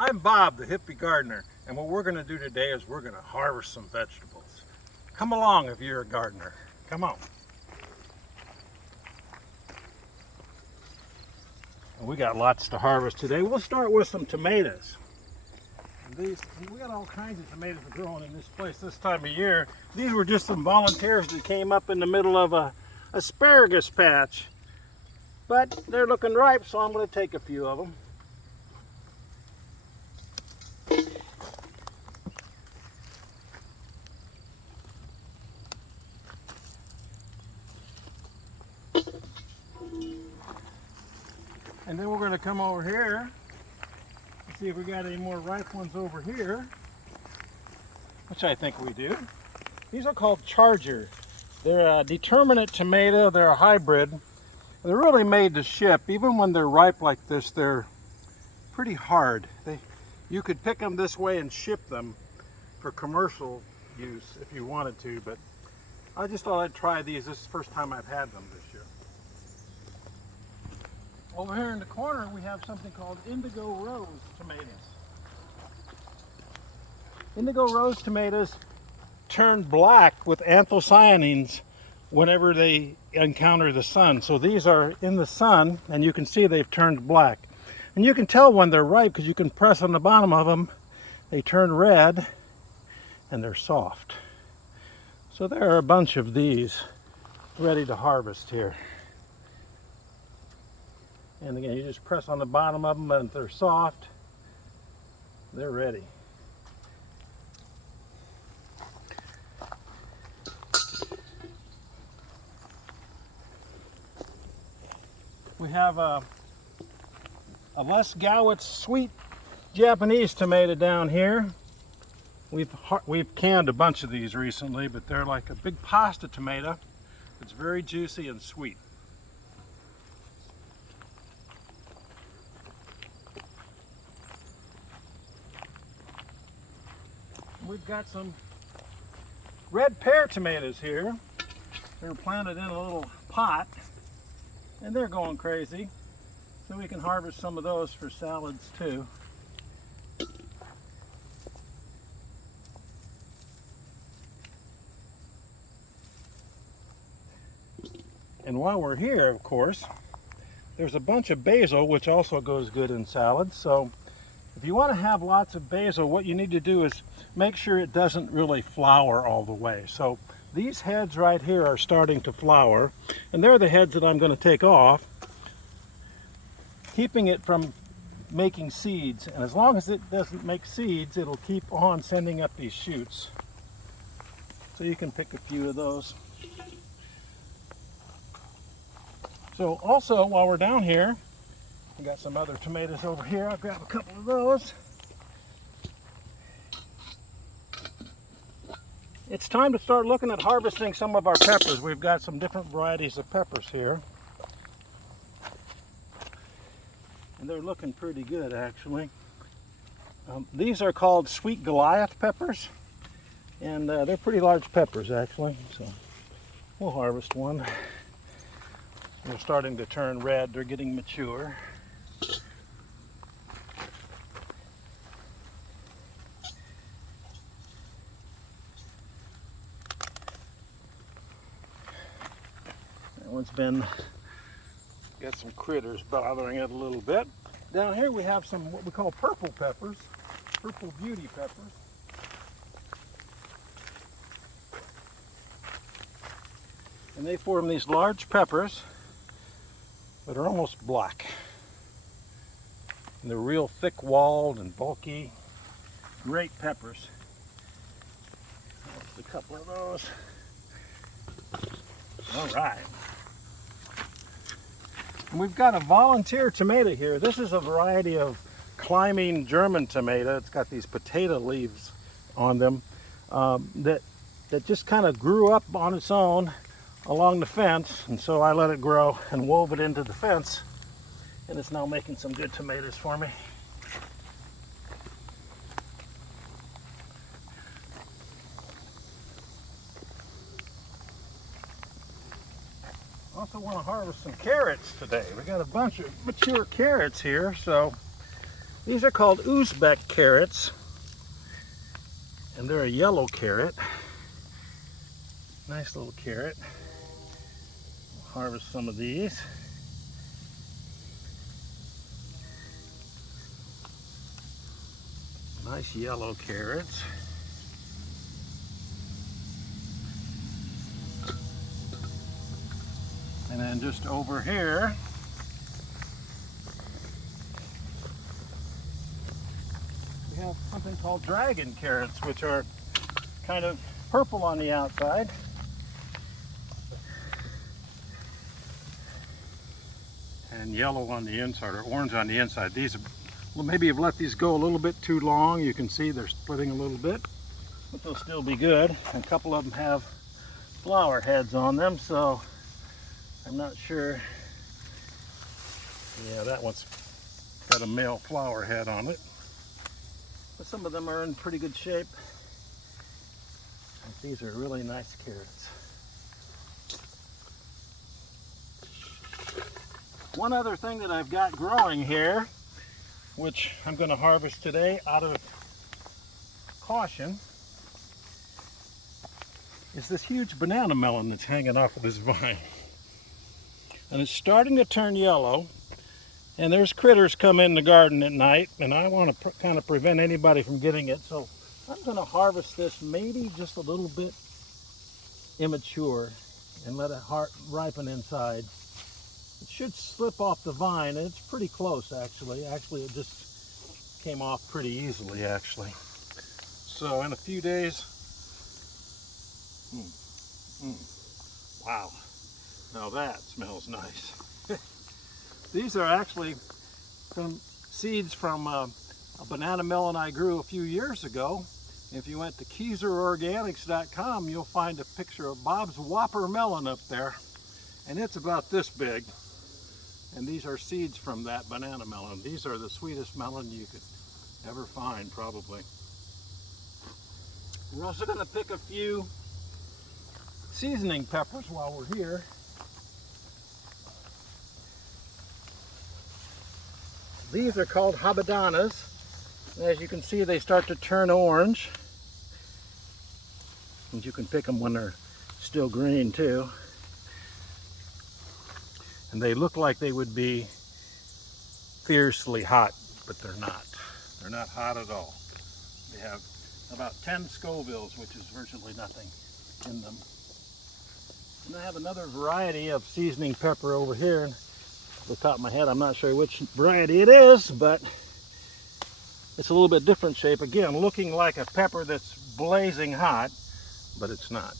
I'm Bob, the hippie gardener, and what we're going to do today is we're going to harvest some vegetables. Come along if you're a gardener. Come on. And we got lots to harvest today. We'll start with some tomatoes. We got all kinds of tomatoes growing in this place this time of year. These were just some volunteers that came up in the middle of a asparagus patch. But they're looking ripe, so I'm going to take a few of them. And then we're going to come over here and see if we got any more ripe ones over here, which I think we do. These are called Charger. They're a determinate tomato. They're a hybrid. They're really made to ship. Even when they're ripe like this, they're pretty hard. You could pick them this way and ship them for commercial use if you wanted to, but I just thought I'd try these. This is the first time I've had them this year. Over here in the corner, we have something called Indigo Rose tomatoes. Indigo Rose tomatoes turn black with anthocyanins whenever they encounter the sun. So these are in the sun, and you can see they've turned black. And you can tell when they're ripe because you can press on the bottom of them. They turn red, and they're soft. So there are a bunch of these ready to harvest here. And again, you just press on the bottom of them, and if they're soft, they're ready. We have a Les Gowitz sweet Japanese tomato down here. We've canned a bunch of these recently, but they're like a big pasta tomato. It's very juicy and sweet. We've got some red pear tomatoes here. They're planted in a little pot, and they're going crazy. So we can harvest some of those for salads too. And while we're here, of course, there's a bunch of basil, which also goes good in salads. So if you want to have lots of basil, what you need to do is make sure it doesn't really flower all the way. So these heads right here are starting to flower, and they're the heads that I'm going to take off, keeping it from making seeds. And as long as it doesn't make seeds, it'll keep on sending up these shoots. So you can pick a few of those. So also, while we're down here, we got some other tomatoes over here. I'll grab a couple of those. It's time to start looking at harvesting some of our peppers. We've got some different varieties of peppers here. And they're looking pretty good, actually. These are called Sweet Goliath peppers. And they're pretty large peppers, actually. So we'll harvest one. They're starting to turn red. They're getting mature. One's got some critters bothering it a little bit. Down here we have some what we call purple peppers, purple beauty peppers. And they form these large peppers that are almost black. And they're real thick-walled and bulky, great peppers. That's a couple of those. All right. And we've got a volunteer tomato here. This is a variety of climbing German tomato. It's got these potato leaves on them that just kind of grew up on its own along the fence. And so I let it grow and wove it into the fence. And it's now making some good tomatoes for me. Also want to harvest some carrots today. We got a bunch of mature carrots here, so These are called Uzbek carrots, and they're a yellow carrot. Nice little carrot. We'll harvest some of these. Nice yellow carrots. And then just over here, we have something called dragon carrots, which are kind of purple on the outside. And yellow on the inside, or orange on the inside. These, well, maybe you've let these go a little bit too long. You can see they're splitting a little bit, but they'll still be good. And a couple of them have flower heads on them, so I'm not sure. Yeah, that one's got a male flower head on it. But some of them are in pretty good shape. These are really nice carrots. One other thing that I've got growing here, which I'm going to harvest today out of caution, is this huge banana melon that's hanging off of this vine. And it's starting to turn yellow, and there's critters come in the garden at night, and I want to kind of prevent anybody from getting it, so I'm going to harvest this maybe just a little bit immature and let it ripen inside. It should slip off the vine, and it's pretty close actually. Actually, it just came off pretty easily actually. So in a few days, wow, now that smells nice. These are actually some seeds from a banana melon I grew a few years ago. If you went to KeyserOrganics.com, you'll find a picture of Bob's Whopper melon up there, and it's about this big. And these are seeds from that banana melon. These are the sweetest melon you could ever find, probably. We're also going to pick a few seasoning peppers while we're here. These are called Habaneros. As you can see, they start to turn orange. And you can pick them when they're still green too. And they look like they would be fiercely hot, but they're not. They're not hot at all. They have about 10 Scovilles, which is virtually nothing in them. And I have another variety of seasoning pepper over here. Off the top of my head, I'm not sure which variety it is, but it's a little bit different shape. Again, looking like a pepper that's blazing hot, but it's not.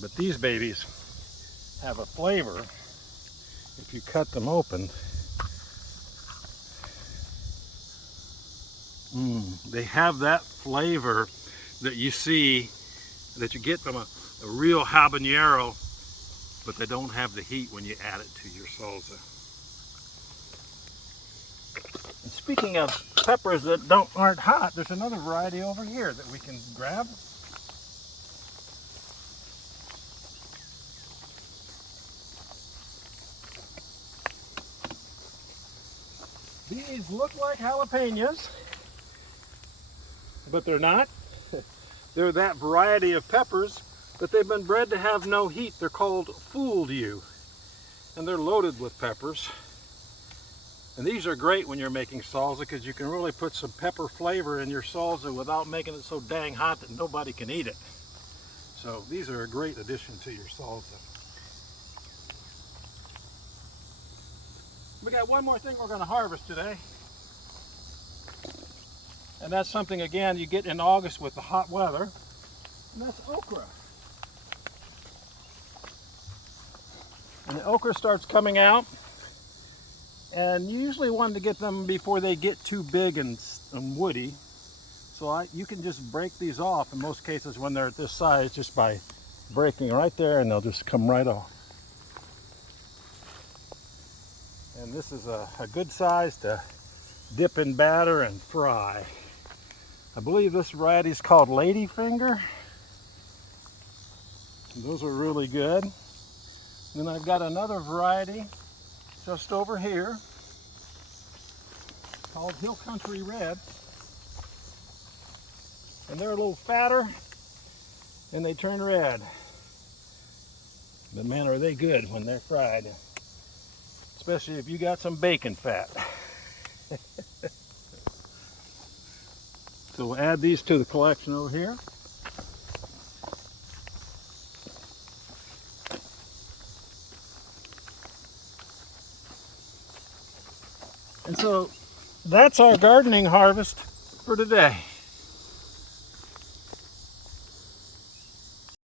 But these babies have a flavor if you cut them open. They have that flavor that you see, that you get from a real habanero, but they don't have the heat when you add it to your salsa. And speaking of peppers that aren't hot, there's another variety over here that we can grab. These look like jalapenos, but they're not. They're that variety of peppers, but they've been bred to have no heat. They're called Fooled You, and they're loaded with peppers. And these are great when you're making salsa because you can really put some pepper flavor in your salsa without making it so dang hot that nobody can eat it. So these are a great addition to your salsa. We got one more thing we're going to harvest today. And that's something, again, you get in August with the hot weather. And that's okra. And the okra starts coming out. And you usually want to get them before they get too big and woody. So you can just break these off in most cases when they're at this size, just by breaking right there, and they'll just come right off. And this is a good size to dip in batter and fry. I believe this variety is called Ladyfinger. And those are really good. And then I've got another variety just over here. called Hill Country Red. And they're a little fatter and they turn red. But man, are they good when they're fried. Especially if you got some bacon fat. So we'll add these to the collection over here. And so that's our gardening harvest for today.